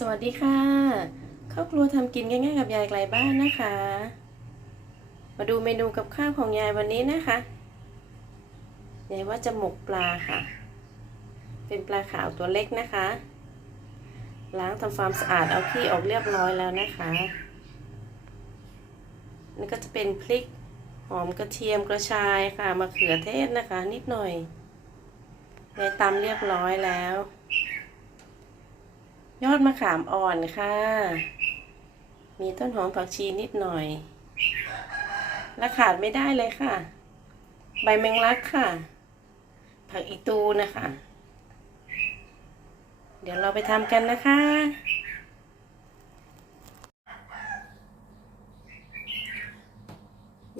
สวัสดีค่ะครอบครัวทำกินง่ายๆกับยายไกลบ้านนะคะ มาดูเมนูกับข้าวของยายวันนี้นะคะยายว่าจะหมกปลาค่ะ เป็นปลาขาวตัวเล็กนะคะ ล้างทำความสะอาดเอาขี้ออกเรียบร้อยแล้วนะคะนี่ก็จะเป็นพริกหอมกระเทียมกระชายค่ะมะเขือเทศนะคะ นิดหน่อยยายตำเรียบร้อยแล้ว ยอดมะขามอ่อนค่ะ มีต้นหอมผักชีนิดหน่อย และขาดไม่ได้เลยค่ะ ใบแมงลักค่ะ ผักอีตูนะคะ เดี๋ยวเราไปทำกันนะคะ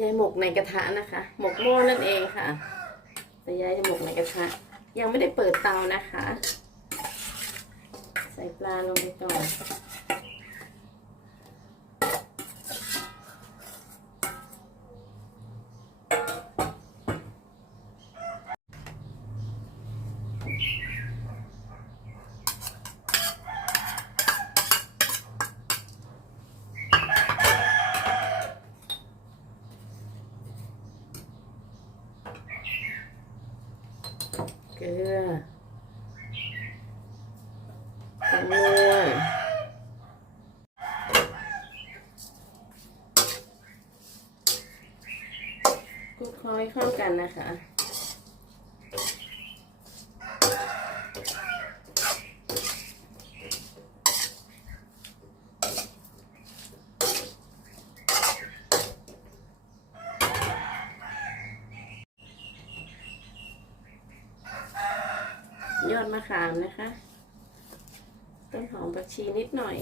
ยายหมกในกระทะนะคะ หมกหม้อนั่นเองค่ะ แต่ยายจะหมกในกระทะ ยังไม่ได้เปิดเตานะคะ ใส่ปลาลงไปก่อนเกลือ ผงนัวคลุกเคล้าให้เข้ากันนะคะยอดมะขามนะคะ ต้นหอมผักชีนิดหน่อย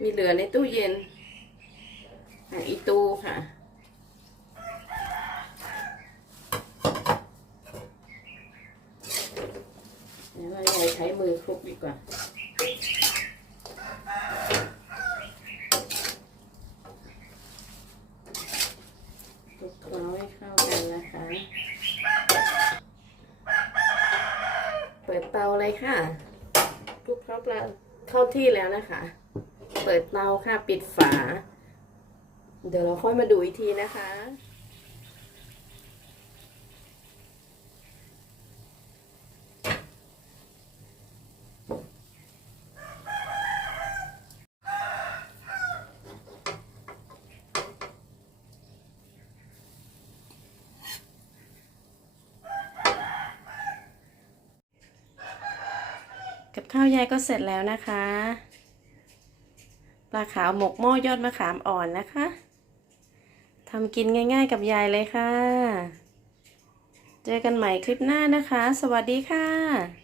มีเหลือในตู้เย็นอีตูค่ะเดี๋ยวเราใช้มือคลุกดีกว่าคลุกเคล้าให้เข้ากันนะคะ เปิดเตาเลยค่ะ คลุกเคล้าปลาเข้าที่แล้วนะคะ เปิดเตาค่ะปิดฝา เดี๋ยวเราค่อยมาดูอีกทีนะคะ กับข้าวยายก็เสร็จแล้วนะคะ ปลาขาวหมกหม้อยอดมะขามอ่อนนะคะทำกินง่าย ๆ กับยายเลยค่ะ เจอกันใหม่คลิปหน้านะคะ สวัสดีค่ะ